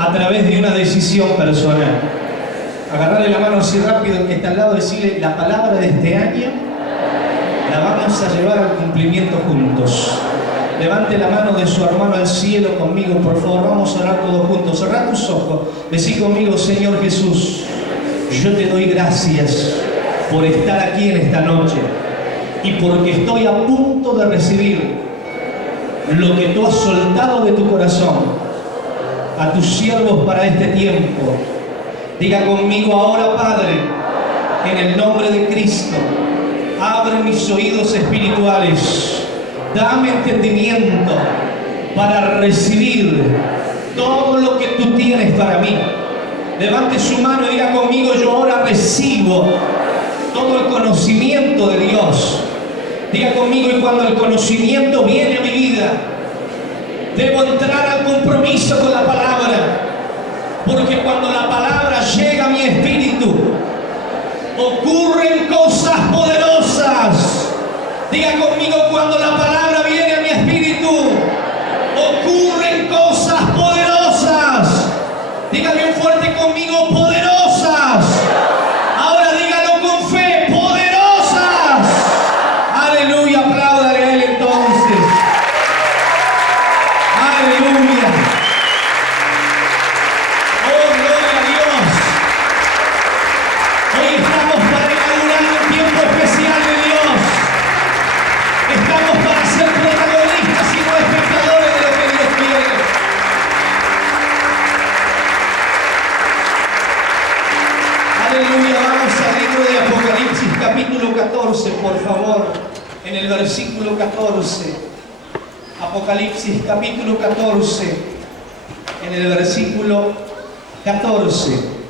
a través de una decisión personal. Agarrarle la mano así rápido al que está al lado y decirle: la palabra de este año la vamos a llevar al cumplimiento juntos. Levante la mano de su hermano al cielo conmigo, por favor. Vamos a orar todos juntos. Cerrá tus ojos. Decí conmigo: Señor Jesús, yo te doy gracias por estar aquí en esta noche y porque estoy a punto de recibir lo que tú has soltado de tu corazón a tus siervos para este tiempo. Diga conmigo ahora: Padre, en el nombre de Cristo, abre mis oídos espirituales, dame entendimiento para recibir todo lo que tú tienes para mí. Levante su mano y diga conmigo: yo ahora recibo todo el conocimiento de Dios. Diga conmigo: y cuando el conocimiento viene a mi vida, debo entrar al compromiso con la palabra, porque cuando la palabra llega a mi espíritu, ocurren cosas poderosas. Diga conmigo: cuando la palabra viene a mi espíritu, ocurren cosas poderosas. Diga bien fuerte conmigo: poderosas. Ahora dígalo con fe: poderosas. Aleluya, apláudale a él entonces. Aleluya. Oh, gloria a Dios. Hoy estamos para inaugurar un tiempo especial de Dios. Estamos para ser protagonistas y no espectadores de lo que Dios quiere. Aleluya. Vamos al libro de Apocalipsis capítulo 14, por favor. En el versículo 14. Apocalipsis capítulo 14. En el versículo 14.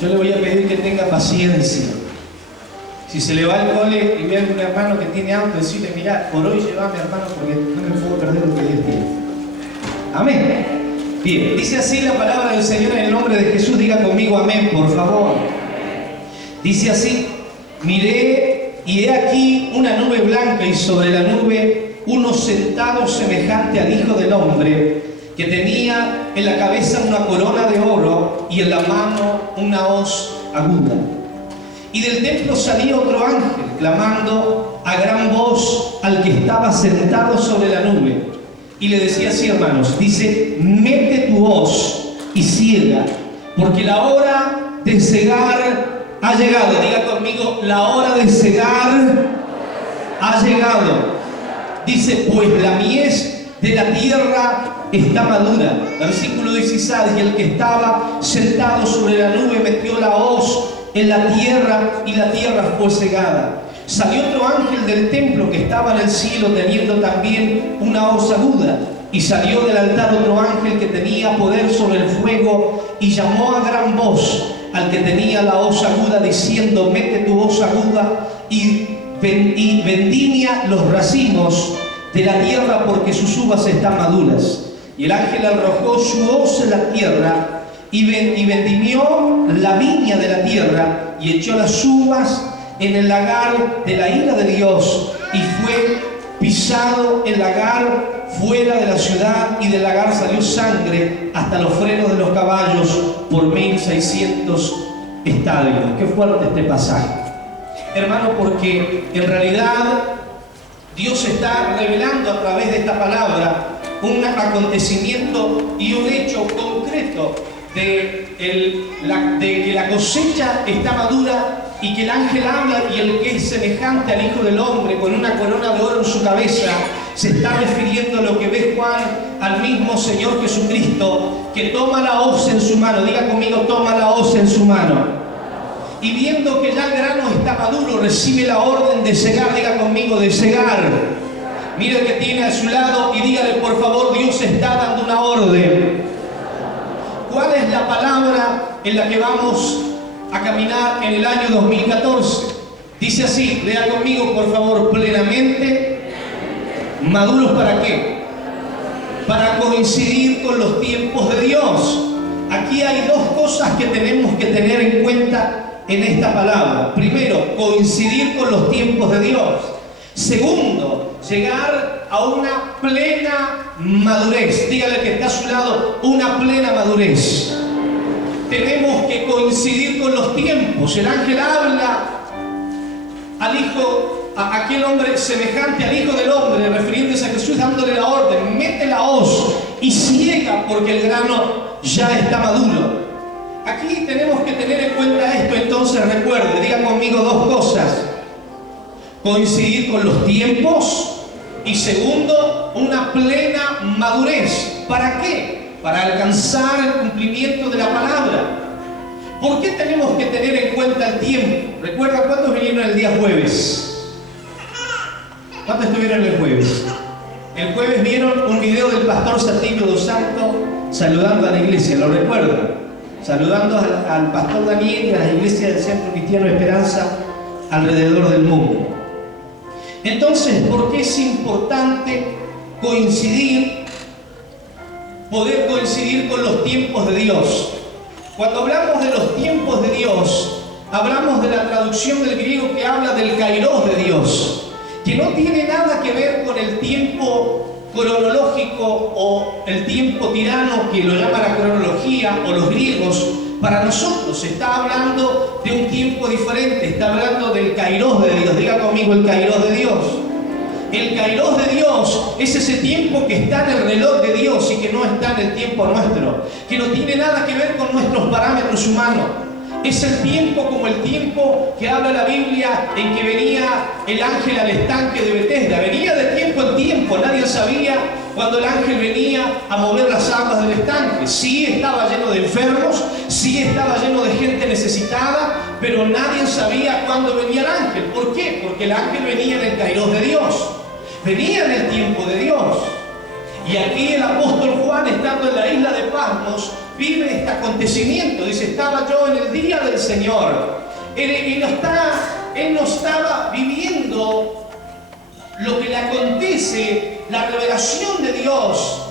Yo le voy a pedir que tenga paciencia. Si se le va el cole y ve a algún hermano que tiene auto, decirle: mirá, por hoy llévame, hermano, porque no me puedo perder lo que Dios tiene. Amén. Bien, dice así la palabra del Señor en el nombre de Jesús. Diga conmigo: amén, por favor. Dice así: miré y he aquí una nube blanca, y sobre la nube uno sentado semejante al Hijo del Hombre, que tenía en la cabeza una corona de oro y en la mano una hoz aguda. Y del templo salía otro ángel, clamando a gran voz al que estaba sentado sobre la nube. Y le decía así, hermanos, dice: mete tu hoz y ciega, porque la hora de cegar ha llegado. Diga conmigo: la hora de cegar ha llegado. Dice: pues la mies de la tierra está madura. Versículo 16: y el que estaba sentado sobre la nube metió la hoz en la tierra, y la tierra fue cegada. Salió otro ángel del templo que estaba en el cielo, teniendo también una hoz aguda. Y salió del altar otro ángel que tenía poder sobre el fuego, y llamó a gran voz al que tenía la hoz aguda, diciendo: mete tu hoz aguda y vendimia los racimos de la tierra, porque sus uvas están maduras. Y el ángel arrojó su hoz en la tierra, y vendimió la viña de la tierra, y echó las uvas en el lagar de la ira de Dios, y fue pisado el lagar fuera de la ciudad, y del lagar salió sangre hasta los frenos de los caballos por 1600 estadios. Qué fuerte este pasaje, hermano, porque en realidad Dios está revelando a través de esta palabra un acontecimiento y un hecho concreto de que la cosecha está madura, y que el ángel habla, y el que es semejante al Hijo del Hombre con una corona de oro en su cabeza se está refiriendo a lo que ve Juan, al mismo Señor Jesucristo, que toma la hoz en su mano. Diga conmigo: toma la hoz en su mano. Y viendo que ya el grano está maduro, recibe la orden de cegar. Diga conmigo: de cegar. Mire el que tiene a su lado y dígale, por favor: Dios está dando una orden. ¿Cuál es la palabra en la que vamos a caminar en el año 2014? Dice así, lea conmigo por favor: plenamente maduros. ¿Para qué? Para coincidir con los tiempos de Dios. Aquí hay dos cosas que tenemos que tener en cuenta en esta palabra. Primero, coincidir con los tiempos de Dios. Segundo, llegar a una plena madurez. Dígale que está a su lado, una plena madurez. Tenemos que coincidir con los tiempos. El ángel habla al Hijo, a aquel hombre semejante al Hijo del Hombre, refiriéndose a Jesús, dándole la orden: mete la hoz y ciega, porque el grano ya está maduro. Aquí tenemos que tener en cuenta esto. Entonces recuerde, diga conmigo dos cosas: coincidir con los tiempos, y segundo, una plena madurez. ¿Para qué? Para alcanzar el cumplimiento de la palabra. ¿Por qué tenemos que tener en cuenta el tiempo? ¿Recuerdan cuántos vinieron el día jueves? ¿Cuántos estuvieron el jueves? El jueves vieron un video del pastor Satilio dos Santos saludando a la iglesia, ¿lo recuerdan? Saludando al pastor Daniel y a las iglesias del Centro Cristiano Esperanza alrededor del mundo. Entonces, ¿por qué es importante coincidir, poder coincidir con los tiempos de Dios? Cuando hablamos de los tiempos de Dios, hablamos de la traducción del griego que habla del kairos de Dios, que no tiene nada que ver con el tiempo cronológico o el tiempo tirano, que lo llama la cronología, o los griegos. Para nosotros está hablando de un tiempo diferente, está hablando del kairos de Dios. Diga conmigo, el kairos de Dios. El kairos de Dios es ese tiempo que está en el reloj de Dios y que no está en el tiempo nuestro, que no tiene nada que ver con nuestros parámetros humanos. Es el tiempo como el tiempo que habla la Biblia en que venía el ángel al estanque de Betesda. Venía de tiempo en tiempo, nadie sabía cuando el ángel venía a mover las aguas del estanque. Sí estaba lleno de enfermos, sí estaba lleno de gente necesitada, pero nadie sabía cuándo venía el ángel. ¿Por qué? Porque el ángel venía en el kairos de Dios, venía en el tiempo de Dios. Y aquí el apóstol Juan, estando en la isla de Patmos, vive este acontecimiento. Dice: estaba yo en el día del Señor. Él no estaba viviendo lo que le acontece, la revelación de Dios.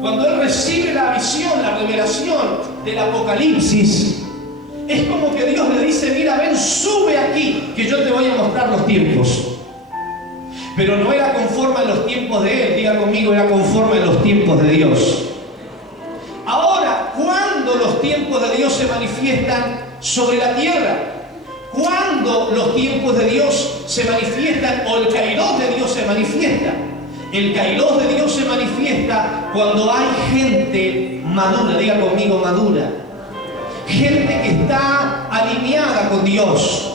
Cuando él recibe la visión, la revelación del Apocalipsis, es como que Dios le dice: mira, ven, sube aquí, que yo te voy a mostrar los tiempos. Pero no era conforme a los tiempos de él. Diga conmigo, era conforme a los tiempos de Dios. Ahora, ¿cuándo los tiempos de Dios se manifiestan sobre la tierra? ¿Cuándo los tiempos de Dios se manifiestan, o el kairos de Dios se manifiesta? El kairos de Dios se manifiesta cuando hay gente madura. Diga conmigo, madura. Gente que está alineada con Dios.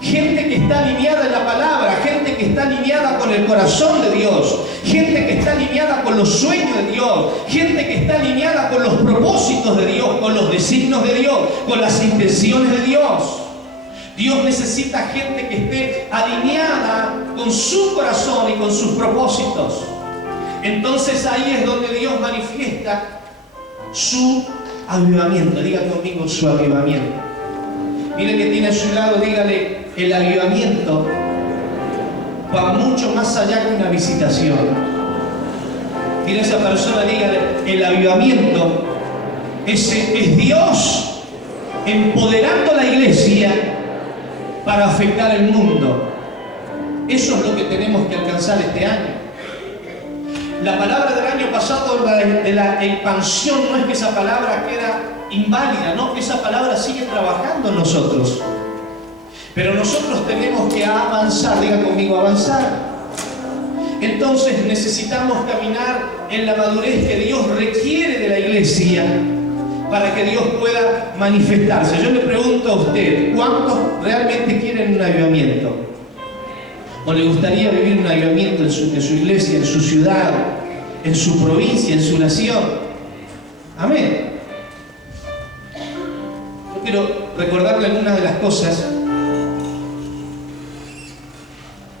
Gente que está alineada en la palabra, gente que está alineada con el corazón de Dios, gente que está alineada con los sueños de Dios, gente que está alineada con los propósitos de Dios, con los designios de Dios, con las intenciones de Dios. Dios necesita gente que esté alineada con su corazón y con sus propósitos. Entonces ahí es donde Dios manifiesta su avivamiento. Diga conmigo, su avivamiento. Mire que tiene a su lado, dígale: el avivamiento va mucho más allá que una visitación. Mire a esa persona, dígale: el avivamiento es Dios empoderando a la iglesia para afectar el mundo. Eso es lo que tenemos que alcanzar este año. La palabra del año pasado de la expansión, no es que esa palabra queda inválida, no, esa palabra sigue trabajando en nosotros. Pero nosotros tenemos que avanzar. Diga conmigo, avanzar. Entonces necesitamos caminar en la madurez que Dios requiere de la iglesia para que Dios pueda manifestarse. Yo le pregunto a usted: ¿cuántos realmente quieren un avivamiento? ¿O le gustaría vivir un avivamiento en su iglesia, en su ciudad, en su provincia, en su nación? Amén. Yo quiero recordarle algunas de las cosas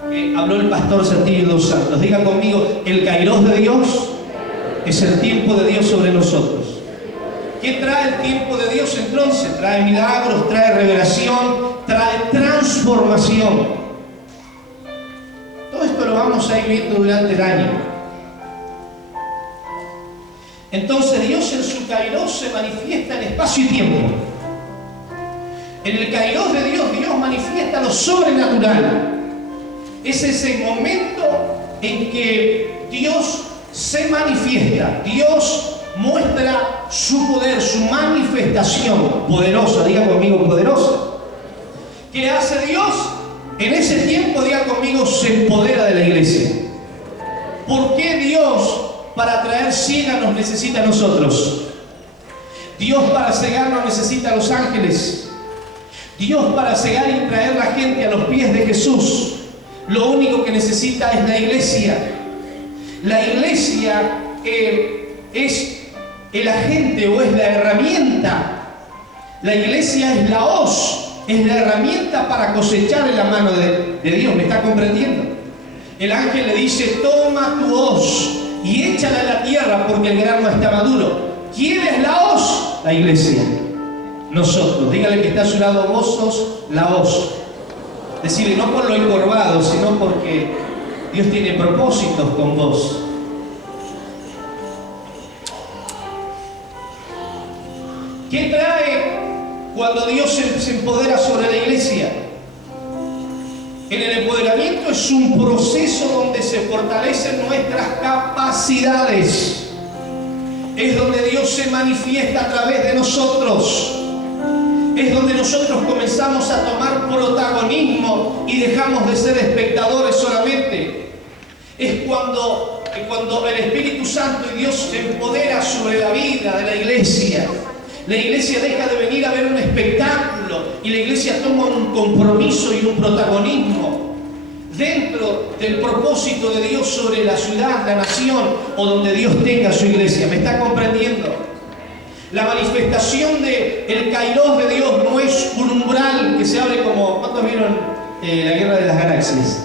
que habló el pastor Satilio dos Santos. Diga conmigo: el kairos de Dios es el tiempo de Dios sobre nosotros. ¿Qué trae el tiempo de Dios entonces? Trae milagros, trae revelación, trae transformación. Todo esto lo vamos a ir viendo durante el año. Entonces Dios en su kairos se manifiesta en espacio y tiempo. En el Kairos de Dios, Dios manifiesta lo sobrenatural. Es ese momento en que Dios se manifiesta, Dios muestra su poder, su manifestación poderosa. Diga conmigo, poderosa. ¿Qué hace Dios? En ese tiempo, diga conmigo, se empodera de la iglesia. ¿Por qué Dios para traer ciega nos necesita a nosotros? Dios para cegar nos necesita a los ángeles. Dios para cegar y traer la gente a los pies de Jesús. Lo único que necesita es la iglesia. La iglesia es el agente o es la herramienta. La iglesia es la hoz, es la herramienta para cosechar en la mano de Dios. ¿Me está comprendiendo? El ángel le dice: toma tu hoz y échala a la tierra porque el grano está maduro. ¿Quién es la hoz? La iglesia. Nosotros. Dígale que está a su lado: vos sos la hoz. Decirle, no por lo encorvado, sino porque Dios tiene propósitos con vos. ¿Qué trae cuando Dios se empodera sobre la iglesia? En el empoderamiento es un proceso donde se fortalecen nuestras capacidades. Es donde Dios se manifiesta a través de nosotros. Es donde nosotros comenzamos a tomar protagonismo y dejamos de ser espectadores solamente. Es cuando el Espíritu Santo y Dios se empodera sobre la vida de la iglesia. La iglesia deja de venir a ver un espectáculo y la iglesia toma un compromiso y un protagonismo dentro del propósito de Dios sobre la ciudad, la nación o donde Dios tenga su iglesia. ¿Me está comprendiendo? La manifestación del Kairos de Dios no es un umbral que se abre como... ¿Cuántos vieron la Guerra de las Galaxias?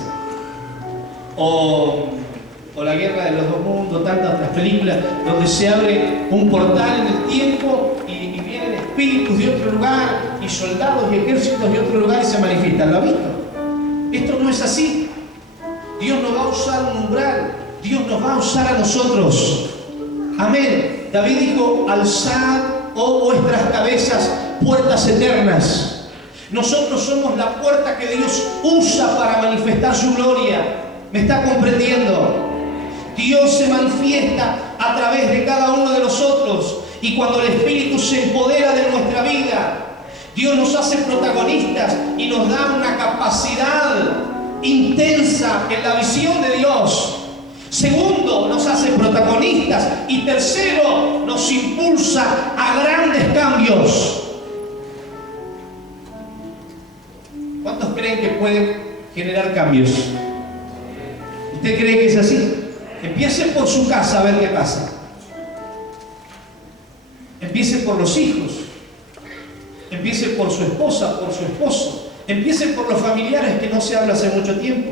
O La Guerra de los Dos Mundos, tantas otras películas, donde se abre un portal en el tiempo y vienen espíritus de otro lugar y soldados y ejércitos de otro lugar y se manifiestan. ¿Lo ha visto? Esto no es así. Dios no va a usar un umbral, Dios nos va a usar a nosotros. Amén. David dijo: alzad, oh vuestras cabezas, puertas eternas. Nosotros somos la puerta que Dios usa para manifestar su gloria. ¿Me está comprendiendo? Dios se manifiesta a través de cada uno de nosotros. Y cuando el Espíritu se empodera de nuestra vida, Dios nos hace protagonistas y nos da una capacidad intensa en la visión de Dios. Segundo, nos hace protagonistas. Y tercero, nos impulsa a grandes cambios. ¿Cuántos creen que pueden generar cambios? ¿Usted cree que es así? Empiece por su casa a ver qué pasa. Empiece por los hijos. Empiece por su esposa, por su esposo. Empiece por los familiares que no se habla hace mucho tiempo.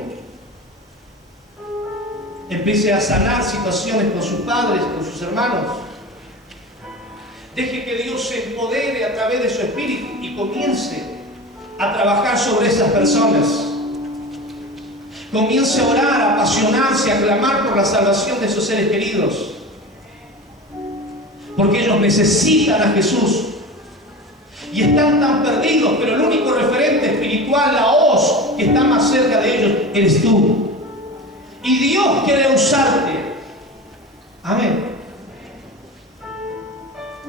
Empiece a sanar situaciones con sus padres, con sus hermanos. Deje que Dios se empodere a través de su Espíritu y comience a trabajar sobre esas personas. Comience a orar, a apasionarse, a clamar por la salvación de sus seres queridos. Porque ellos necesitan a Jesús. Y están tan perdidos, pero el único referente espiritual, la hoz que está más cerca de ellos, eres tú. Y Dios quiere usarte. Amén.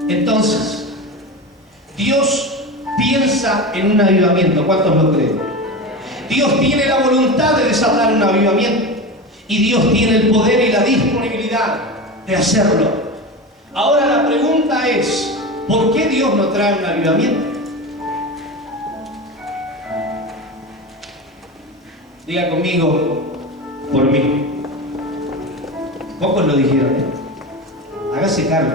Entonces, Dios piensa en un avivamiento. ¿Cuántos lo creen? Dios tiene la voluntad de desatar un avivamiento. Y Dios tiene el poder y la disponibilidad de hacerlo. Ahora la pregunta es, ¿por qué Dios no trae un avivamiento? Diga conmigo: por mí. Pocos lo dijeron, ¿eh? Hágase cargo.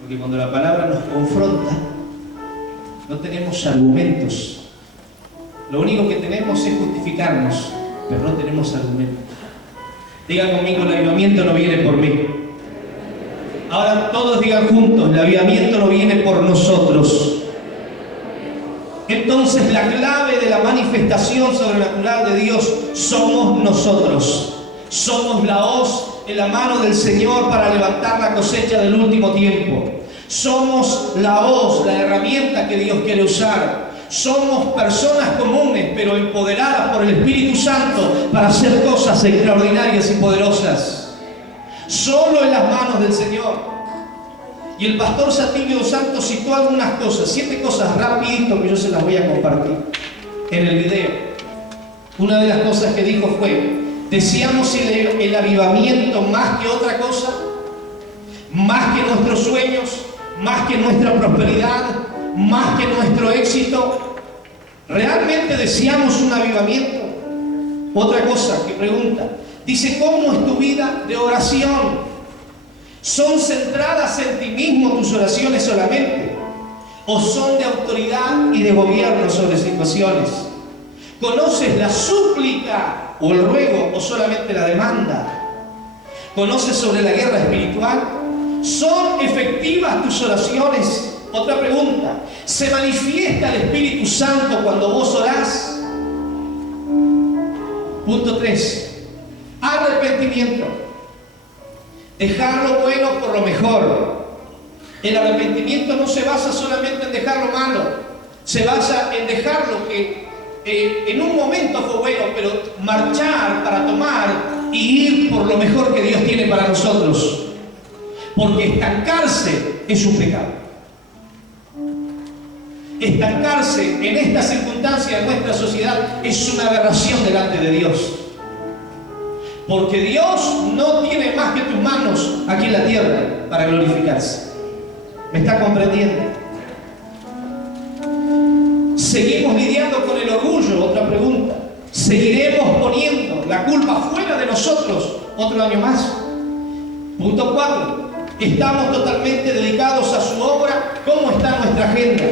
Porque cuando la palabra nos confronta, no tenemos argumentos. Lo único que tenemos es justificarnos, pero no tenemos argumentos. Digan conmigo: el avivamiento no viene por mí. Ahora todos digan juntos: el avivamiento no viene por nosotros. Entonces la clave de la manifestación sobrenatural de Dios somos nosotros. Somos la hoz en la mano del Señor para levantar la cosecha del último tiempo. Somos la hoz, la herramienta que Dios quiere usar. Somos personas comunes, pero empoderadas por el Espíritu Santo para hacer cosas extraordinarias y poderosas. Solo en las manos del Señor. Y el pastor Satilio dos Santos citó algunas cosas, 7 cosas rapidito que yo se las voy a compartir en el video. Una de las cosas que dijo fue: deseamos el avivamiento más que otra cosa, más que nuestros sueños, más que nuestra prosperidad, más que nuestro éxito. ¿Realmente deseamos un avivamiento? Otra cosa que pregunta, dice: ¿cómo es tu vida de oración? ¿Son centradas en ti mismo tus oraciones solamente? ¿O son de autoridad y de gobierno sobre situaciones? ¿Conoces la súplica o el ruego o solamente la demanda? ¿Conoces sobre la guerra espiritual? ¿Son efectivas tus oraciones? Otra pregunta, ¿se manifiesta el Espíritu Santo cuando vos orás? Punto 3, arrepentimiento. Dejar lo bueno por lo mejor. El arrepentimiento no se basa solamente en dejar lo malo, se basa en dejar lo que en un momento fue bueno, pero marchar para tomar y ir por lo mejor que Dios tiene para nosotros. Porque estancarse es un pecado. Estancarse en esta circunstancia de nuestra sociedad es una aberración delante de Dios. Porque Dios no tiene más que tus manos aquí en la tierra para glorificarse. ¿Me está comprendiendo? ¿Seguimos lidiando con el orgullo? Otra pregunta. ¿Seguiremos poniendo la culpa fuera de nosotros otro año más? Punto 4. ¿Estamos totalmente dedicados a su obra? ¿Cómo está nuestra agenda?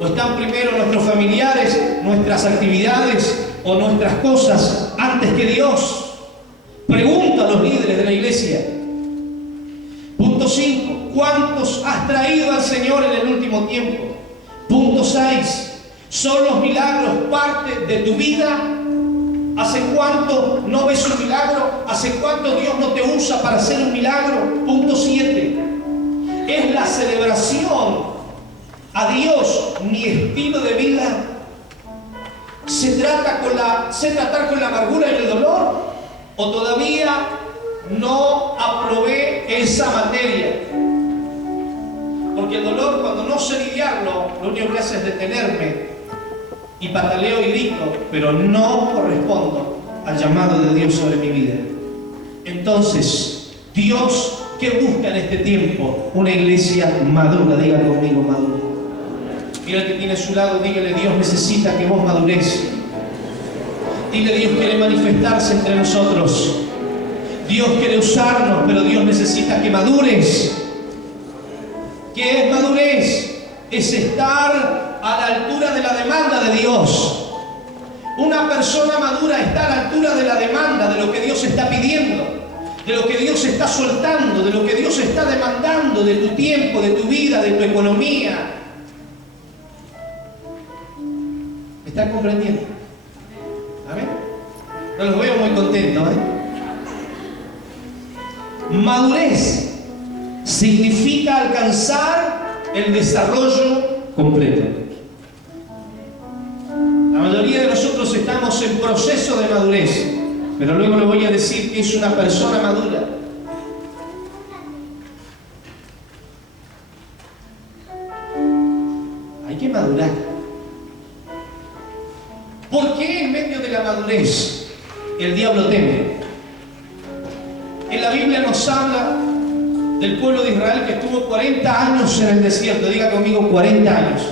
¿O están primero nuestros familiares, nuestras actividades o nuestras cosas antes que Dios? Pregunta a los líderes de la iglesia. Punto 5. ¿Cuántos has traído al Señor en el último tiempo? Punto 6. ¿Son los milagros parte de tu vida? ¿Hace cuánto no ves un milagro? ¿Hace cuánto Dios no te usa para hacer un milagro? Punto 7. ¿Es la celebración a Dios mi estilo de vida? ¿Se tratar con la amargura y el dolor? ¿O todavía no aprobé esa materia? Porque el dolor, cuando no sé lidiarlo, lo único que hace es detenerme y pataleo y grito, pero no correspondo al llamado de Dios sobre mi vida. Entonces, Dios, ¿qué busca en este tiempo? Una iglesia madura. Diga conmigo, madura. Mira que tiene a su lado, dígale: Dios necesita que vos madures. Dile: Dios quiere manifestarse entre nosotros. Dios quiere usarnos, pero Dios necesita que madures. ¿Qué es madurez? Es estar a la altura de la demanda de Dios. Una persona madura está a la altura de la demanda, de lo que Dios está pidiendo, de lo que Dios está soltando, de lo que Dios está demandando de tu tiempo, de tu vida, de tu economía. ¿Me están comprendiendo? ¿Amén? No los veo muy contentos, Madurez significa alcanzar el desarrollo completo. La mayoría de nosotros estamos en proceso de madurez, pero luego le voy a decir que es una persona madura. Hay que madurar. ¿Por qué en medio de la madurez el diablo teme? En la Biblia nos habla del pueblo de Israel que estuvo 40 años en el desierto. Diga conmigo, 40 años.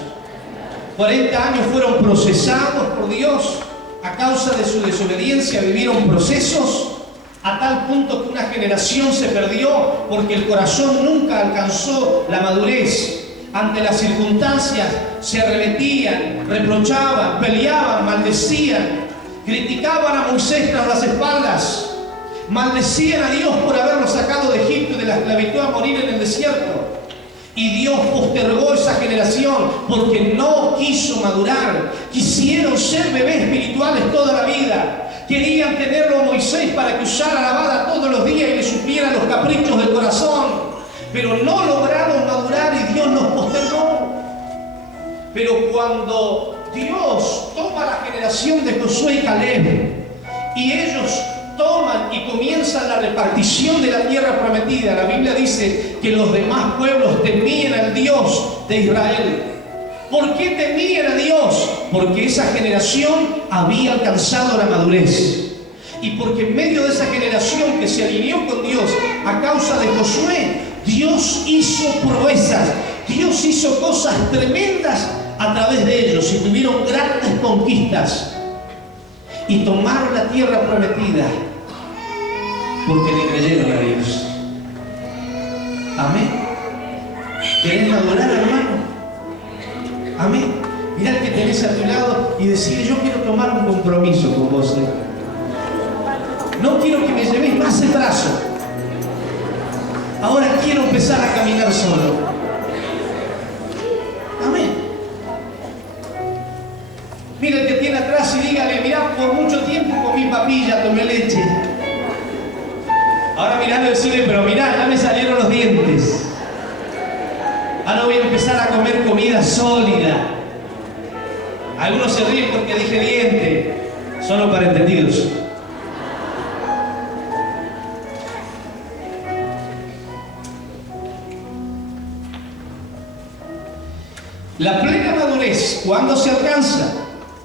40 años fueron procesados por Dios a causa de su desobediencia. Vivieron procesos a tal punto que una generación se perdió porque el corazón nunca alcanzó la madurez. Ante las circunstancias se arremetían, reprochaban, peleaban, maldecían, criticaban a Moisés tras las espaldas, maldecían a Dios por haberlos sacado de Egipto y de la esclavitud a morir en el desierto. Y Dios postergó esa generación porque no quiso madurar. Quisieron ser bebés espirituales toda la vida. Querían tenerlo a Moisés para que usara la vara todos los días y le supiera los caprichos del corazón. Pero no lograron madurar y Dios los postergó. Pero cuando Dios toma la generación de Josué y Caleb y ellos toman y comienzan la repartición de la tierra prometida, la Biblia dice que los demás pueblos temían al Dios de Israel. ¿Por qué temían a Dios? Porque esa generación había alcanzado la madurez. Y porque en medio de esa generación que se alineó con Dios a causa de Josué, Dios hizo proezas, Dios hizo cosas tremendas a través de ellos y tuvieron grandes conquistas. Y tomaron la tierra prometida porque le creyeron a Dios. Amén. ¿Querés madurar, hermano? Amén. Mirá al que tenés a tu lado y decirle: yo quiero tomar un compromiso con vos. No quiero que me llevéis más el brazo. Ahora quiero empezar a caminar solo. Amén. Mira el que tiene atrás y dígale: mirá, por mucho tiempo comí papilla, tomé leche. Ahora mirando y decirle: pero mirá, ya me salieron los dientes. Ahora voy a empezar a comer comida sólida. Algunos se ríen porque dije diente. Solo para entendidos. La plena madurez, ¿cuándo se alcanza?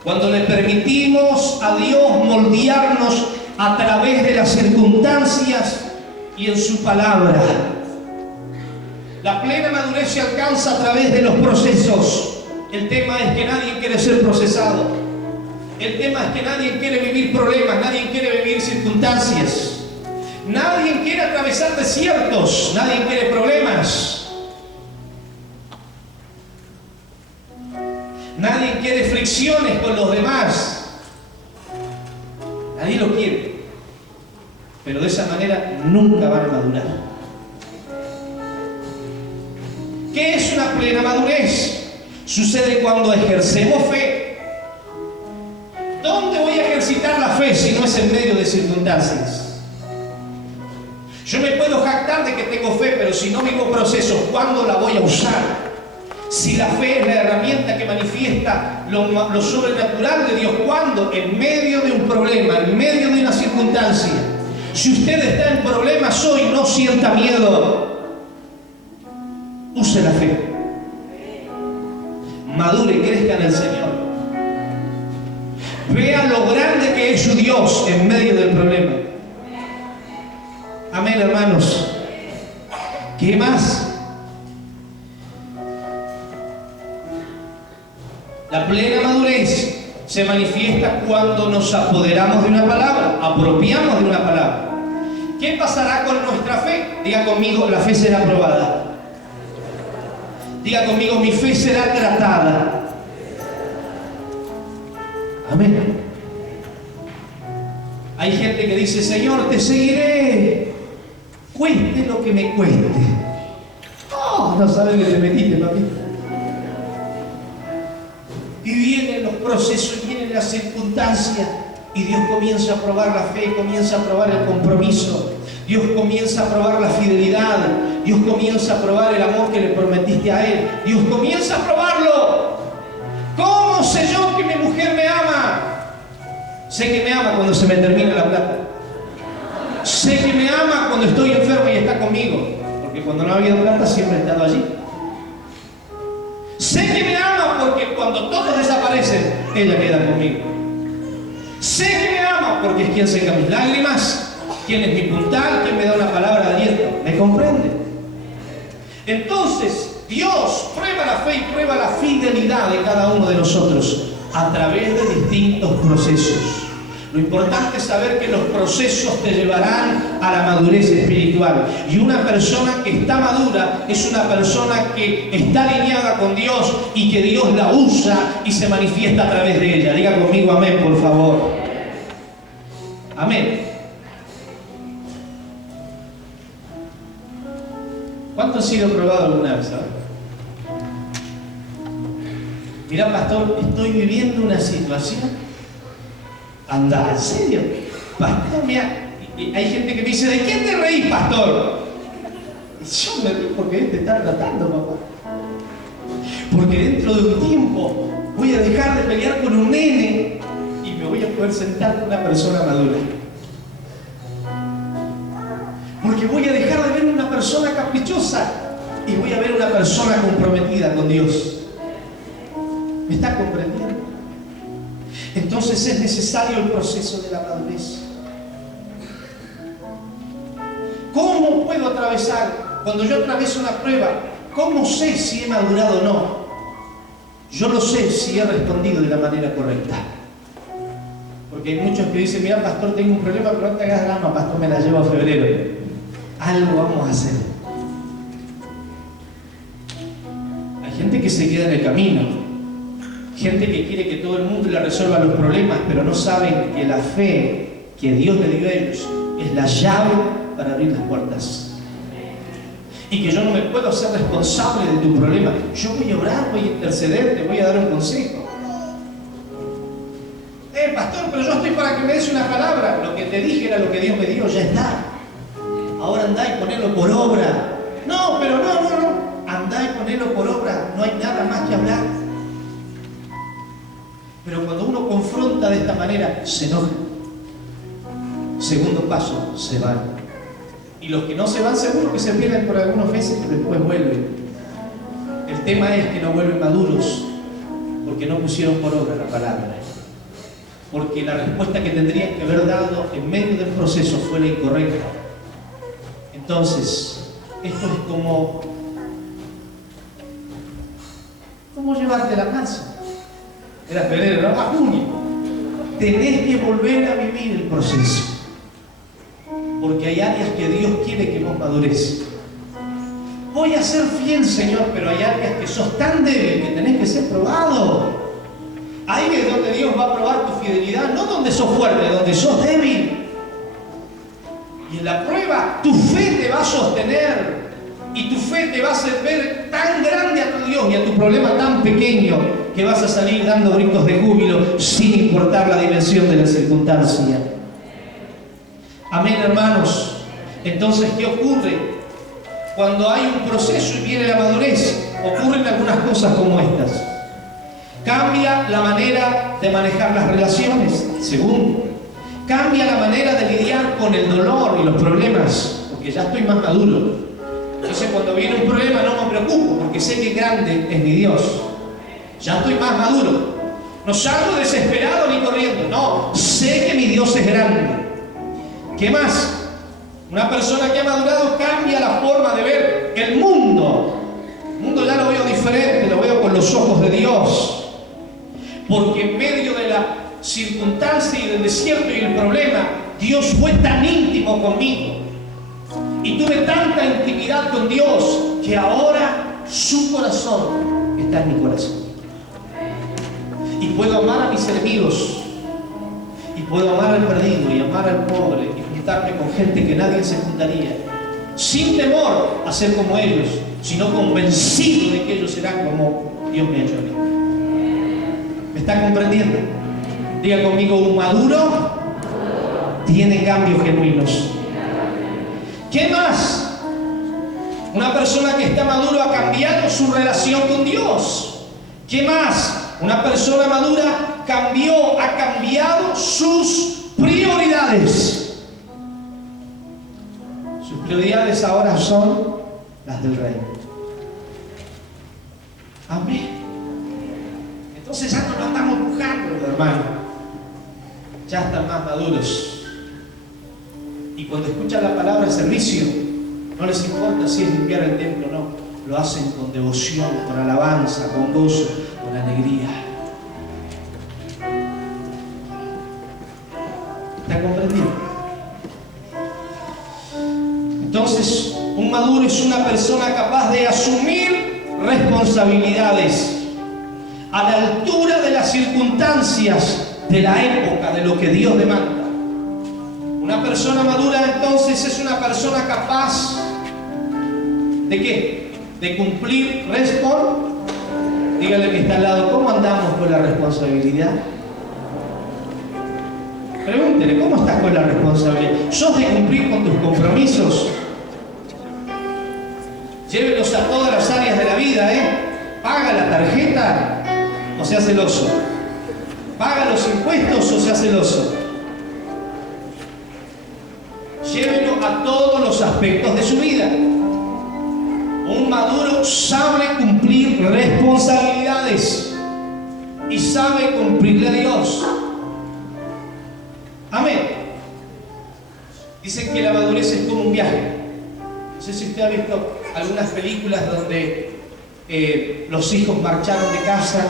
Cuando le permitimos a Dios moldearnos a través de las circunstancias y en su palabra. La plena madurez se alcanza a través de los procesos. El tema es que nadie quiere ser procesado. El tema es que nadie quiere vivir problemas, nadie quiere vivir circunstancias. Nadie quiere atravesar desiertos, nadie quiere problemas. Nadie quiere fricciones con los demás. Nadie lo quiere. Pero de esa manera nunca van a madurar. ¿Qué es una plena madurez? Sucede cuando ejercemos fe. ¿Dónde voy a ejercitar la fe si no es en medio de circunstancias? Yo me puedo jactar de que tengo fe, pero si no vivo procesos, ¿cuándo la voy a usar? Si la fe es la herramienta que manifiesta lo sobrenatural de Dios, ¿cuándo? En medio de un problema, en medio de una circunstancia. Si usted está en problemas hoy, no sienta miedo. Use la fe. Madure y crezca en el Señor. Vea lo grande que es su Dios en medio del problema. Amén, hermanos. ¿Qué más? La plena madurez se manifiesta cuando nos apoderamos de una palabra, apropiamos de una palabra. ¿Qué pasará con nuestra fe? Diga conmigo: la fe será probada. Diga conmigo: mi fe será tratada. Amén. Hay gente que dice: Señor, te seguiré, cueste lo que me cueste. Oh, no sabes que te metiste, papi. Y vienen los procesos, vienen las circunstancias, y Dios comienza a probar la fe, comienza a probar el compromiso, Dios comienza a probar la fidelidad, Dios comienza a probar el amor que le prometiste a Él, Dios comienza a probarlo. ¿Cómo sé yo que mi mujer me ama? Sé que me ama cuando se me termina la plata. Sé que me ama cuando estoy enfermo y está conmigo, porque cuando no ha habido plata siempre he estado allí. Sé que me ama porque cuando todos desaparecen, ella queda conmigo. Sé que me ama porque es quien seca mis lágrimas, quien es mi puntal, quien me da una palabra de aliento. ¿Me comprende? Entonces, Dios prueba la fe y prueba la fidelidad de cada uno de nosotros a través de distintos procesos. Lo importante es saber que los procesos te llevarán a la madurez espiritual. Y una persona que está madura es una persona que está alineada con Dios y que Dios la usa y se manifiesta a través de ella. Diga conmigo amén, por favor. Amén. ¿Cuánto ha sido probado alguna vez? Mira, pastor, estoy viviendo una situación. Anda, ¿en serio? Pastor, mira, hay gente que me dice, ¿de quién te reís, pastor? Y yo me río porque él te está tratando, papá. Porque dentro de un tiempo voy a dejar de pelear con un nene y me voy a poder sentar con una persona madura. Porque voy a dejar de ver una persona caprichosa y voy a ver una persona comprometida con Dios. ¿Me está comprendiendo? Entonces es necesario el proceso de la madurez. ¿Cómo puedo atravesar? Cuando yo atravieso una prueba, ¿cómo sé si he madurado o no? Yo lo sé si he respondido de la manera correcta. Porque hay muchos que dicen, mira, pastor, tengo un problema, pero no te hagas drama, pastor, me la llevo a febrero. Algo vamos a hacer. Hay gente que se queda en el camino. Gente que quiere que todo el mundo le resuelva los problemas, pero no saben que la fe que Dios le dio a ellos es la llave para abrir las puertas. Y que yo no me puedo hacer responsable de tu problema. Yo voy a orar, voy a interceder, te voy a dar un consejo. Pastor, pero yo estoy para que me des una palabra. Lo que te dije era lo que Dios me dio, ya está. Ahora andá y ponelo por obra. No, pero no. Andá y ponelo por obra. No hay nada más que hablar. Pero cuando uno confronta de esta manera, se enoja. Segundo paso, se van. Y los que no se van, seguro que se pierden por algunos meses, pero después vuelven. El tema es que no vuelven maduros, porque no pusieron por obra la palabra. Porque la respuesta que tendrían que haber dado en medio del proceso fue la incorrecta. Entonces, esto es como llevarte la casa. Era febrero, ¿no? A junio. Tenés que volver a vivir el proceso. Porque hay áreas que Dios quiere que vos madures. Voy a ser fiel, Señor, pero hay áreas que sos tan débil que tenés que ser probado. Ahí es donde Dios va a probar tu fidelidad, no donde sos fuerte, donde sos débil. Y en la prueba, tu fe te va a sostener. Y tu fe te va a hacer ver tan grande a tu Dios y a tu problema tan pequeño que vas a salir dando gritos de júbilo sin importar la dimensión de la circunstancia. Amén, hermanos. Entonces, ¿qué ocurre? Cuando hay un proceso y viene la madurez, ocurren algunas cosas como estas. Cambia la manera de manejar las relaciones. Segundo, cambia la manera de lidiar con el dolor y los problemas, porque ya estoy más maduro. Entonces, cuando viene un problema no me preocupo, porque sé que grande es mi Dios. Ya estoy más maduro. No salgo desesperado ni corriendo. No, sé que mi Dios es grande. ¿Qué más? Una persona que ha madurado cambia la forma de ver el mundo. El mundo ya lo veo diferente, lo veo con los ojos de Dios. Porque en medio de la circunstancia y del desierto y el problema, Dios fue tan íntimo conmigo. Y tuve tanta intimidad con Dios que ahora su corazón está en mi corazón. Y puedo amar a mis enemigos. Y puedo amar al perdido y amar al pobre y juntarme con gente que nadie se juntaría. Sin temor a ser como ellos, sino convencido de que ellos serán como Dios me ha hecho a mí. ¿Me está comprendiendo? Diga conmigo, un maduro tiene cambios genuinos. ¿Qué más? Una persona que está maduro ha cambiado su relación con Dios. ¿Qué más? Una persona madura ha cambiado sus prioridades. Sus prioridades ahora son las del reino. Amén. Entonces ya no lo estamos buscando, hermano. Ya están más maduros. Y cuando escuchan la palabra servicio, no les importa si es limpiar el templo o no. Lo hacen con devoción, con alabanza, con gozo, con alegría. ¿Está comprendiendo? Entonces, un maduro es una persona capaz de asumir responsabilidades a la altura de las circunstancias de la época, de lo que Dios demanda. Una persona madura entonces es una persona capaz ¿de qué? De cumplir Dígale que está al lado, ¿cómo andamos con la responsabilidad? interés? ¿Cómo estás con la responsabilidad? ¿Sos de cumplir con tus compromisos? Llévelos a todas las áreas de la vida, ¿eh? ¿Paga la tarjeta o se hace el oso? ¿Paga los impuestos o se hace el oso? Llévelo a todos los aspectos de su vida. Un maduro sabe cumplir responsabilidades y sabe cumplirle a Dios. Amén. Dicen que la madurez es como un viaje. No sé si usted ha visto algunas películas donde los hijos marcharon de casa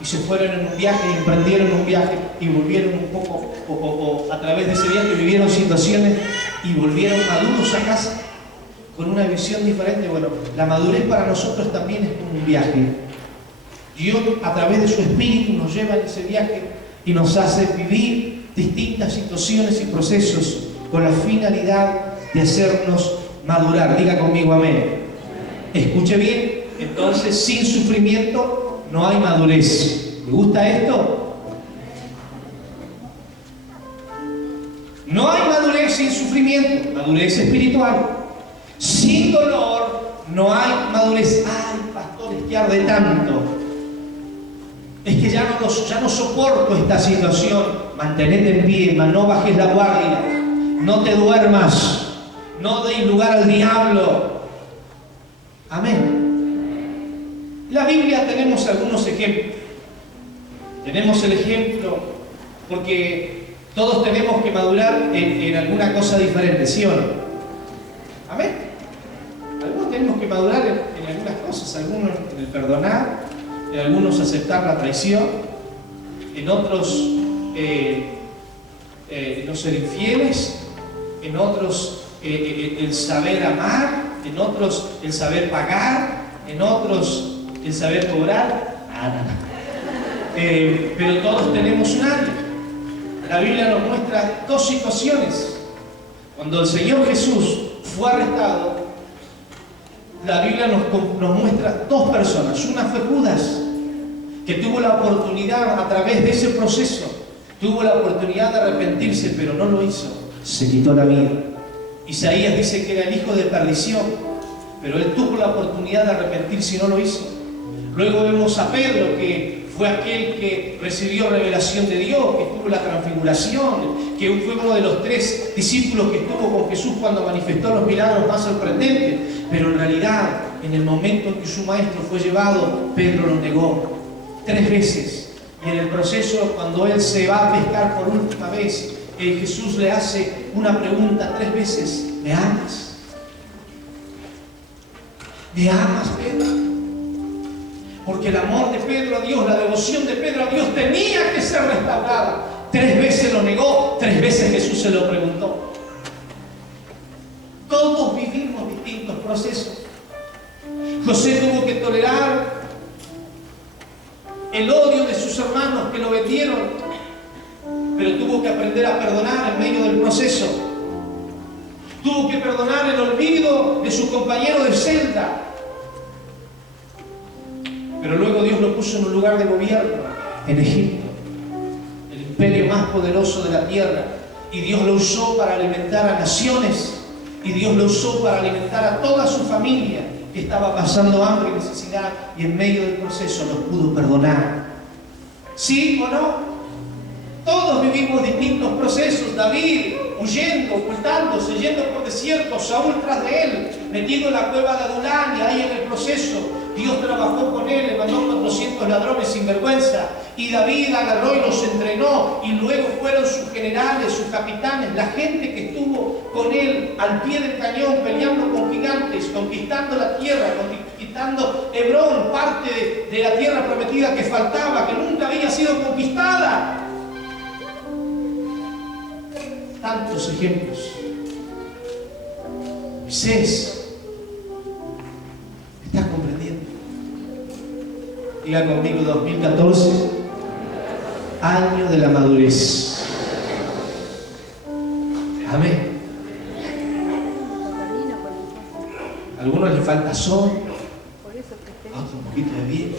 y se fueron en un viaje y emprendieron un viaje y volvieron un poco, o a través de ese viaje vivieron situaciones y volvieron maduros a casa con una visión diferente. Bueno, la madurez para nosotros también es como un viaje. Dios a través de su Espíritu nos lleva en ese viaje y nos hace vivir distintas situaciones y procesos con la finalidad de hacernos madurar. Diga conmigo amén. Escuche bien, entonces sin sufrimiento no hay madurez. ¿Le gusta esto? No hay madurez sin sufrimiento, madurez espiritual. Sin dolor no hay madurez. Ay, pastor, es que arde tanto. Es que ya no soporto esta situación. Mantenete en pie, no bajes la guardia, no te duermas, no deis lugar al diablo. Amén. En la Biblia tenemos algunos ejemplos. Tenemos el ejemplo, porque todos tenemos que madurar en alguna cosa diferente, ¿sí o no? Amén. Algunos tenemos que madurar en algunas cosas, algunos en el perdonar, en algunos aceptar la traición, en otros no ser infieles, en otros el saber amar, en otros el saber pagar, en otros el saber cobrar. Pero todos tenemos un área. La Biblia nos muestra dos situaciones. Cuando el Señor Jesús fue arrestado, la Biblia nos muestra dos personas. Una fue Judas, que tuvo la oportunidad a través de ese proceso, tuvo la oportunidad de arrepentirse, pero no lo hizo. Se quitó la vida. Isaías dice que era el hijo de perdición, pero él tuvo la oportunidad de arrepentirse y no lo hizo. Luego vemos a Pedro, que fue aquel que recibió revelación de Dios, que tuvo la transfiguración, que fue uno de los 3 discípulos que estuvo con Jesús cuando manifestó los milagros más sorprendentes. Pero en realidad, en el momento en que su maestro fue llevado, Pedro lo negó 3 veces. Y en el proceso, cuando él se va a pescar por última vez, Jesús le hace una pregunta 3 veces: ¿me amas? ¿Me amas, Pedro? Porque el amor de Pedro a Dios, la devoción de Pedro a Dios tenía que ser restaurada. 3 veces lo negó, 3 veces Jesús se lo preguntó. Todos vivimos distintos procesos. José tuvo que tolerar el odio de sus hermanos que lo vendieron, pero tuvo que aprender a perdonar en medio del proceso. Tuvo que perdonar el olvido de su compañero de celda. Pero luego Dios lo puso en un lugar de gobierno, en Egipto, el imperio más poderoso de la tierra. Y Dios lo usó para alimentar a naciones. Y Dios lo usó para alimentar a toda su familia, que estaba pasando hambre y necesidad. Y en medio del proceso los pudo perdonar. ¿Sí o no? Todos vivimos distintos procesos. David huyendo, ocultándose, yendo por desiertos, Saúl tras de él, metido en la cueva de Adulán, y ahí en el proceso Dios trabajó con él, le mandó 400 ladrones sin vergüenza, y David agarró y los entrenó, y luego fueron sus generales, sus capitanes, la gente que estuvo con él al pie del cañón, peleando con gigantes, conquistando la tierra, conquistando Hebrón, parte de la tierra prometida que faltaba, que nunca había sido conquistada. Tantos ejemplos. Moisés, ¿estás comprendiendo? Diga conmigo: 2014, año de la madurez. Amén. A algunos les falta sol, a otros un poquito de viento,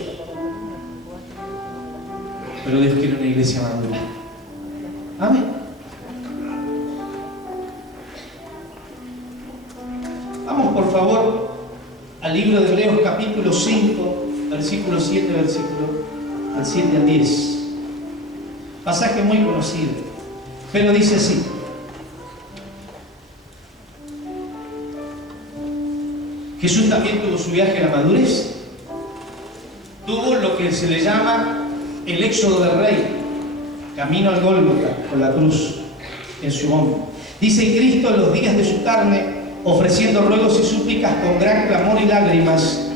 pero Dios quiere una iglesia madura. Amén. libro de Hebreos capítulo 5, versículo 7, al 7 al 10. Pasaje muy conocido, pero dice así: Jesús también tuvo su viaje a la madurez. Tuvo lo que se le llama el éxodo del rey, camino al Gólgota con la cruz en su hombro. Dice: y Cristo en los días de su carne, ofreciendo ruegos y súplicas con gran clamor y lágrimas,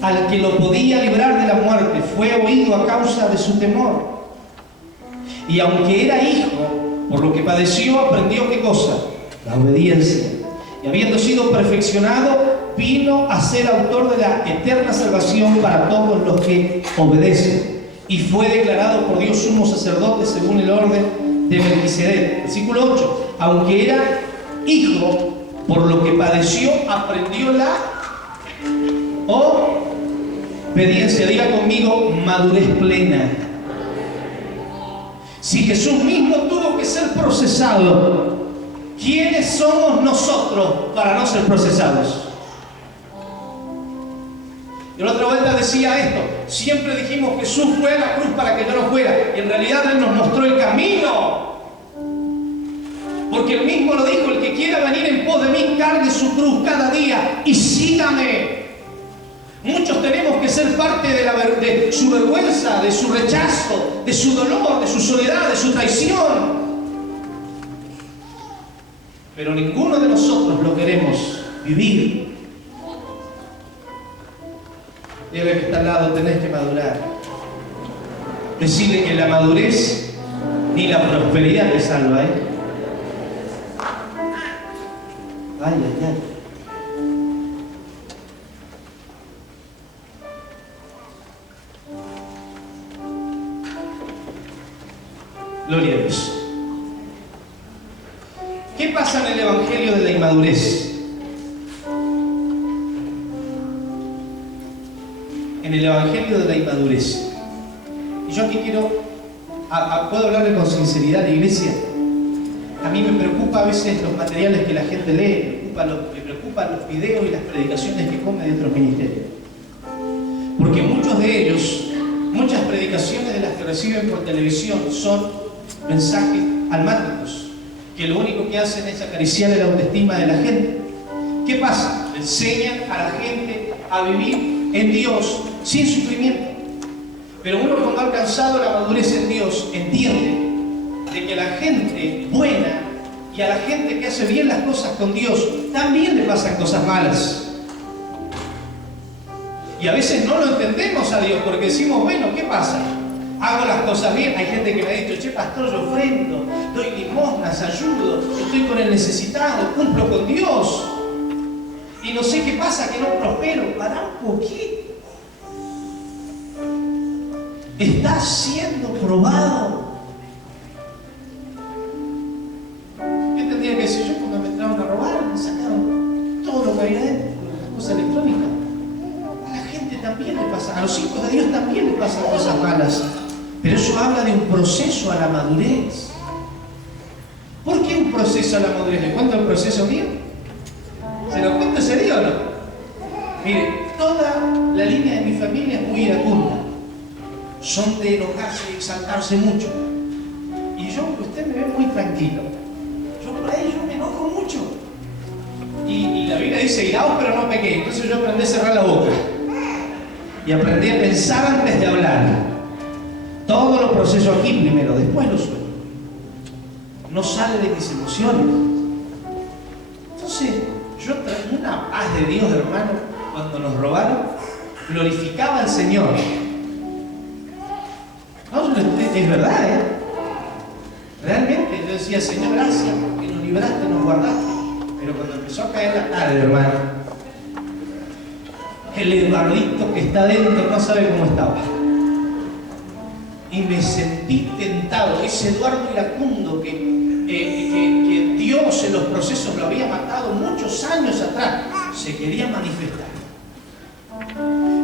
al que lo podía librar de la muerte, fue oído a causa de su temor. Y aunque era hijo, por lo que padeció, aprendió ¿qué cosa? La obediencia. Y habiendo sido perfeccionado, vino a ser autor de la eterna salvación para todos los que obedecen. Y fue declarado por Dios sumo sacerdote según el orden de Melquisedec. Versículo 8. Aunque era hijo, por lo que padeció, aprendió la obediencia. Diga conmigo, madurez plena. Si Jesús mismo tuvo que ser procesado, ¿quiénes somos nosotros para no ser procesados? Yo la otra vuelta decía esto: siempre dijimos Jesús fue a la cruz para que yo no fuera, y en realidad Él nos mostró el camino. Porque Él mismo lo dijo: el que quiera venir en pos de mí, cargue su cruz cada día y sígame. Muchos tenemos que ser parte de su vergüenza, de su rechazo, de su dolor, de su soledad, de su traición. Pero ninguno de nosotros lo queremos vivir. Dile que está al lado: tenés que madurar. Decirle que la madurez ni la prosperidad te salva, ¿eh? Ay, ay, ay. Gloria a Dios. ¿Qué pasa en el Evangelio de la inmadurez? En el Evangelio de la inmadurez. Y yo aquí quiero, puedo hablarle con sinceridad a la iglesia. A mí me preocupa a veces los materiales que la gente lee, me preocupan los videos y las predicaciones que come de otros ministerios. Porque muchos de ellos, muchas predicaciones de las que reciben por televisión son mensajes almáticos, que lo único que hacen es acariciar la autoestima de la gente. ¿Qué pasa? Enseñan a la gente a vivir en Dios sin sufrimiento. Pero uno, cuando ha alcanzado la madurez en Dios, entiende de que a la gente buena y a la gente que hace bien las cosas con Dios también le pasan cosas malas. Y a veces no lo entendemos a Dios porque decimos: bueno, ¿qué pasa? Hago las cosas bien. Hay gente que me ha dicho: che, pastor, yo ofrendo, doy limosnas, ayudo, estoy con el necesitado, cumplo con Dios. Y no sé qué pasa, que no prospero. Para un poquito. Estás siendo probado. ¿Qué tendría que decir yo cuando me entraron a robar? Me sacaron todo lo que había dentro, las cosas electrónicas. A la gente también le pasa, a los hijos de Dios también le pasan cosas malas. Pero eso habla de un proceso a la madurez. ¿Por qué un proceso a la madurez? ¿Le cuento el proceso mío? ¿Se lo cuento ese día o no? Mire, toda la línea de mi familia es muy iracunda. Son de enojarse y exaltarse mucho. Y yo, usted me ve muy tranquilo. Yo por ahí me enojo mucho. Y la Biblia dice: iraos pero no pequé. Entonces yo aprendí a cerrar la boca. Y aprendí a pensar antes de hablar. Todo lo proceso aquí primero, después lo suelto. No sale de mis emociones. Entonces, yo traía una paz de Dios, hermano, cuando nos robaron, glorificaba al Señor. No, es verdad, ¿eh? Realmente, yo decía: Señor, gracias porque nos libraste, nos guardaste. Pero cuando empezó a caer la tarde, hermano, el Eduardito que está dentro no sabe cómo estaba. Y me sentí tentado. Ese Eduardo iracundo que Dios en los procesos lo había matado muchos años atrás, se quería manifestar.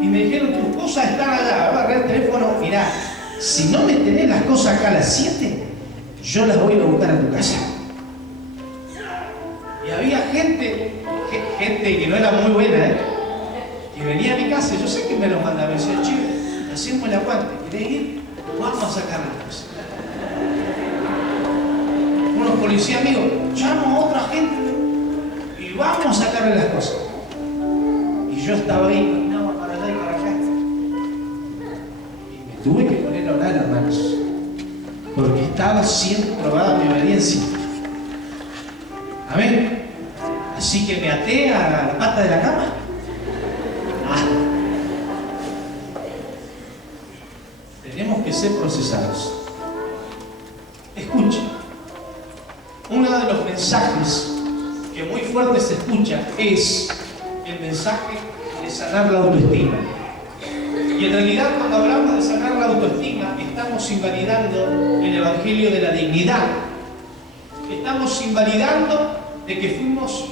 Y me dijeron: tus cosas están allá. Agarré el teléfono: mirá, si no me tenés las cosas acá a las 7, yo las voy a buscar a tu casa. Y había gente que no era muy buena, que venía a mi casa, yo sé que me lo mandaba, me decía, che, hacemos el aguante, ¿querés ir? Vamos a sacar las cosas. Unos policías amigos, llamo a otra gente y vamos a sacarle las cosas. Y yo estaba ahí, caminaba para allá y para acá. Y me tuve que poner a orar, hermanos, porque estaba siendo probada mi obediencia. Amén. Así que me até a la pata de la cama. Tenemos que ser procesados. Escuchen. Uno de los mensajes que muy fuerte se escucha es el mensaje de sanar la autoestima. Y en realidad, cuando hablamos de sanar la autoestima, estamos invalidando el evangelio de la dignidad. Estamos invalidando de que fuimos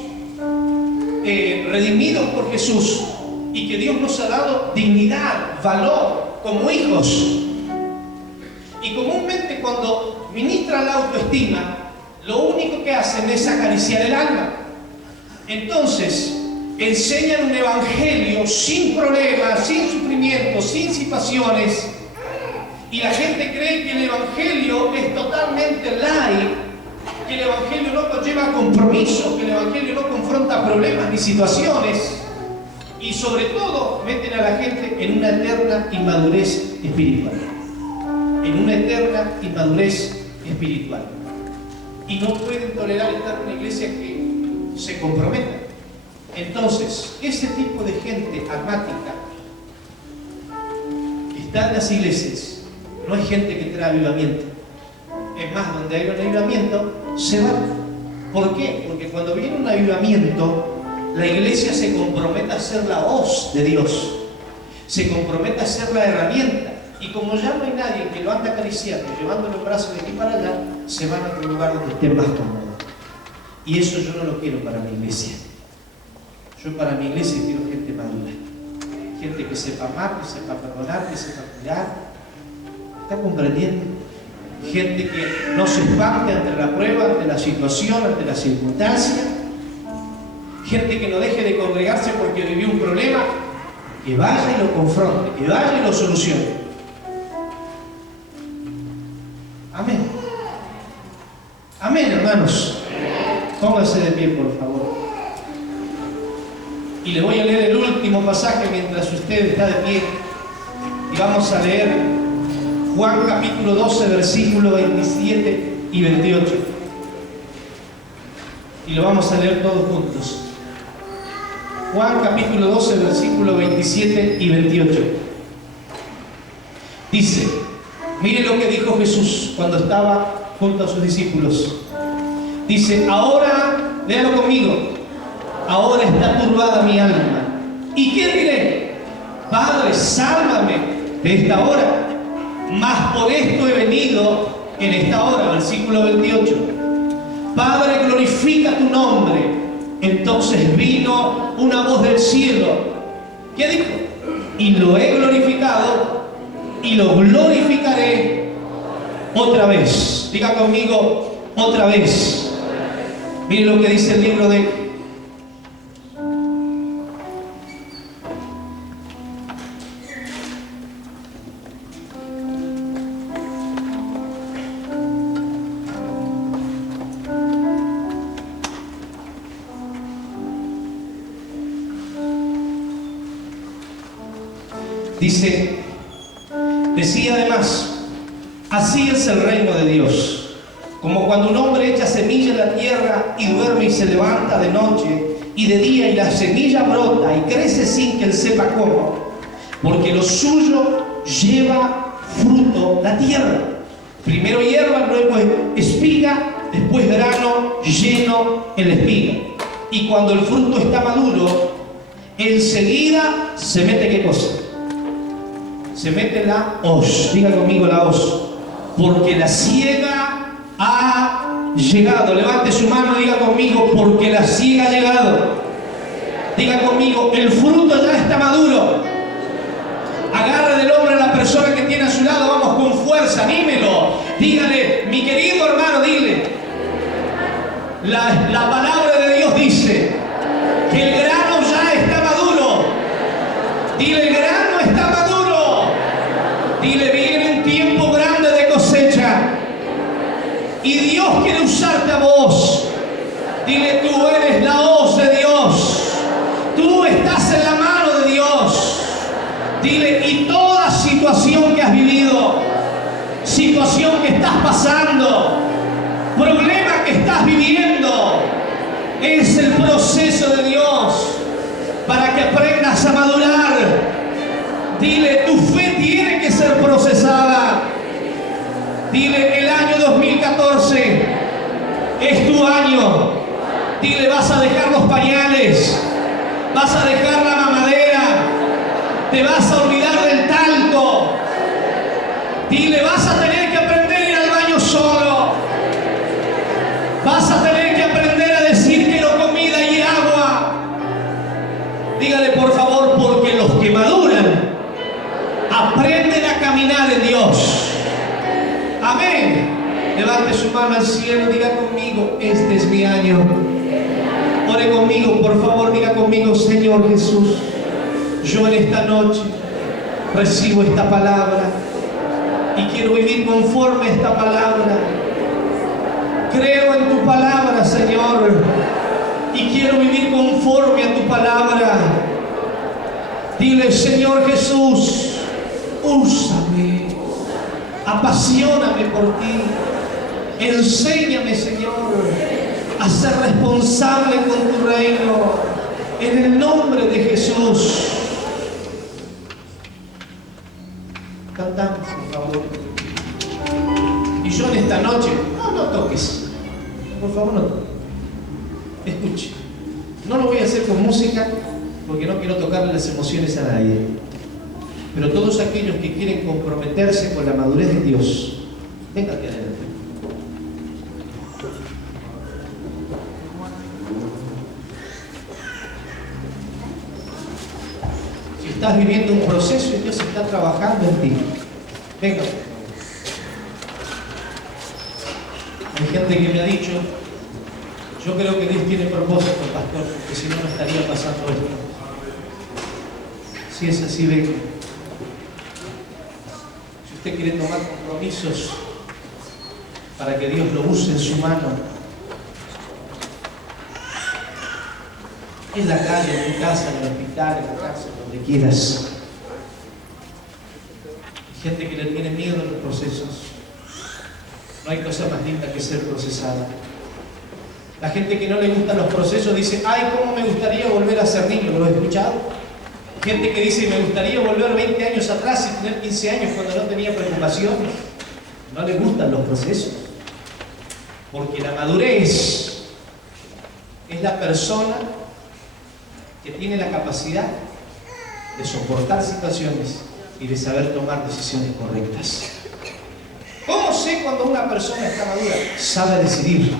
redimidos por Jesús y que Dios nos ha dado dignidad, valor como hijos. Y comúnmente cuando ministran la autoestima, lo único que hacen es acariciar el alma. Entonces, enseñan un evangelio sin problemas, sin sufrimientos, sin situaciones. Y la gente cree que el evangelio es totalmente light, que el evangelio no conlleva compromiso, que el evangelio no confronta problemas ni situaciones. Y sobre todo, meten a la gente en una eterna inmadurez espiritual. En una eterna inmadurez espiritual. Y no pueden tolerar estar en una iglesia que se comprometa. Entonces, ese tipo de gente almática que está en las iglesias, no hay gente que trae avivamiento. Es más, donde hay un avivamiento, se va. ¿Por qué? Porque cuando viene un avivamiento, la iglesia se compromete a ser la hoz de Dios. Se compromete a ser la herramienta. Y como ya no hay nadie que lo anda acariciando, llevando los brazos de aquí para allá, se van a otro lugar donde estén más cómodos. Y eso yo no lo quiero para mi iglesia. Yo para mi iglesia quiero gente madura. Gente que sepa amar, que sepa perdonar, que sepa cuidar. ¿Está comprendiendo? Gente que no se espante ante la prueba, ante la situación, ante la circunstancia. Gente que no deje de congregarse porque vivió un problema. Que vaya y lo confronte, que vaya y lo solucione. Amén. Amén, hermanos. Pónganse de pie, por favor. Y le voy a leer el último pasaje mientras usted está de pie. Y vamos a leer Juan capítulo 12, versículos 27 y 28. Y lo vamos a leer todos juntos. Juan capítulo 12, versículos 27 y 28. Dice, mire lo que dijo Jesús cuando estaba junto a sus discípulos. Dice, ahora, léalo conmigo, ahora está turbada mi alma. ¿Y qué diré? Padre, sálvame de esta hora. Mas por esto he venido en esta hora. Versículo 28. Padre, glorifica tu nombre. Entonces vino una voz del cielo. ¿Qué dijo? Y lo he glorificado y lo glorificaré otra vez. Diga conmigo, otra vez. Mire lo que dice el libro de dice, decía además, así es el reino de Dios. Como cuando un hombre echa semilla en la tierra y duerme y se levanta de noche y de día y la semilla brota y crece sin que él sepa cómo, porque lo suyo lleva fruto la tierra. Primero hierba, luego espiga, después grano lleno en la espiga. Y cuando el fruto está maduro, enseguida se mete ¿qué cosa? Se mete la hoz. Diga conmigo la hoz. Porque la siega ha llegado. Levante su mano y diga conmigo, porque la siega ha llegado. Diga conmigo, el fruto ya está maduro. Agarre del hombro a la persona que tiene a su lado, vamos con fuerza, anímelo. Dígale, mi querido hermano, dile. La palabra de Dios dice que el grano ya está maduro. Dile, el grano está maduro. Dile, viene un tiempo grande de cosecha. Y Dios quiere usarte a vos. Dile, tú eres la hoz de Dios. Tú estás en la mano de Dios. Dile, y toda situación que has vivido, situación que estás pasando, problema que estás viviendo, es el proceso de Dios para que aprendas a madurar. Dile, tu fe tiene que ser procesada. Dile, el año 2014 es tu año. Dile, vas a dejar los pañales, vas a dejar la mamadera, te vas a olvidar del talco. Dile, vas a tener que aprender a ir al baño solo. Vas a tener que aprender a decir quiero comida y agua. Dígale por favor, porque los que maduran aprenden a caminar en Dios. Amén. Levante su mano al cielo, diga conmigo, este es mi año. Ore conmigo, por favor, diga conmigo, Señor Jesús, yo en esta noche recibo esta palabra y quiero vivir conforme a esta palabra. Creo en tu palabra, Señor, y quiero vivir conforme a tu palabra. Dile, Señor Jesús, úsame, apasioname por ti. Enséñame, Señor, a ser responsable con tu reino. En el nombre de Jesús. Cantamos, por favor. Y yo en esta noche, no toques. Por favor, no toques. Escuche. No lo voy a hacer con música porque no quiero tocarle las emociones a nadie. Pero todos aquellos que quieren comprometerse con la madurez de Dios, vengan aquí adelante. Si estás viviendo un proceso y Dios está trabajando en ti, venga. Hay gente que me ha dicho, yo creo que Dios tiene propósito, pastor, porque si no, no estaría pasando esto. Si es así, venga. Si usted quiere tomar compromisos para que Dios lo use en su mano, en la calle, en tu casa, en el hospital, en la casa, donde quieras. Hay gente que le tiene miedo a los procesos. No hay cosa más linda que ser procesada. La gente que no le gustan los procesos dice, ay, cómo me gustaría volver a ser niño. ¿Lo he escuchado? Gente que dice, me gustaría volver 20 años atrás y tener 15 años cuando no tenía preocupaciones. No le gustan los procesos. Porque la madurez es la persona que tiene la capacidad de soportar situaciones y de saber tomar decisiones correctas. ¿Cómo sé cuando una persona está madura? Sabe decidir.